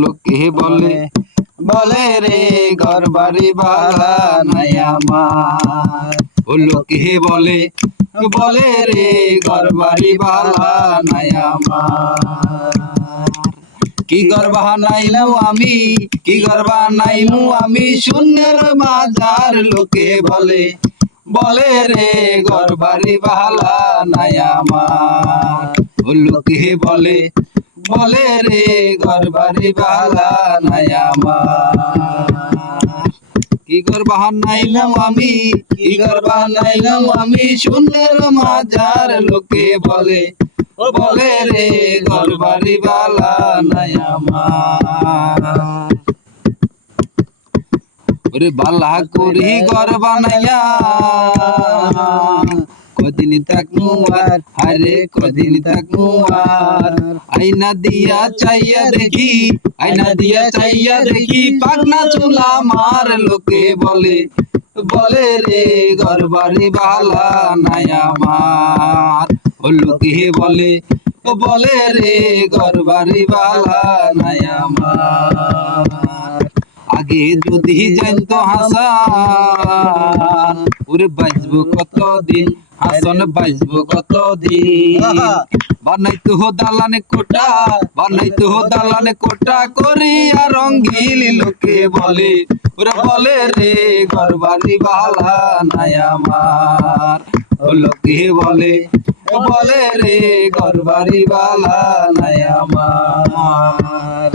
লোকে বলে বলে রে ঘর বাড়ি বালা নাই আমার। লোকে বলে বলে রে ঘর বাড়ি বালা নাই আমার। কি ঘর বানাইলাম আমি, কি ঘর বানাইলু আমি শূন্যের মাজার। লোকে বলে বলে রে ঘর বাড়ি বালা নাই আমার। লোকে বলে বলে রে ঘর বাড়ি বালা নাই আমার। কি ঘর বানাইলাম আমি, কি ঘর বানাইলাম আমি শূন্যের মাজার। লোকে বলে বলে রে ঘর বাড়ি বালা নাই আমার। ওরে বালা করি ঘর বানাইয়া কদিন থাকনু আর, আরে কদিন থাকনু আর। আইনা দিয়া চাইয়া দেখি, আইনা দিয়া চাইয়া দেখি পাগনা চুলা আমার। লোকে বলে বলে রে ঘর বাড়ি বালা নাই আমার। লোকে বলে বলে রে ঘর বাড়ি বালা নাই আমার। আগে যদি জানতো হাসান ওরে বাঁচবো কতদিন, হাসান বাঁচবো কতদিন। বানাইতো দালানে কোটা, বানাইতো দালানে কোটা করিয়া রঙ্গিল। লোকে বলে ওরে বলে রে ঘর বাড়ি বালা নাই আমার। লোকে বলে বলে রে ঘর বাড়ি বালা নাই আমার।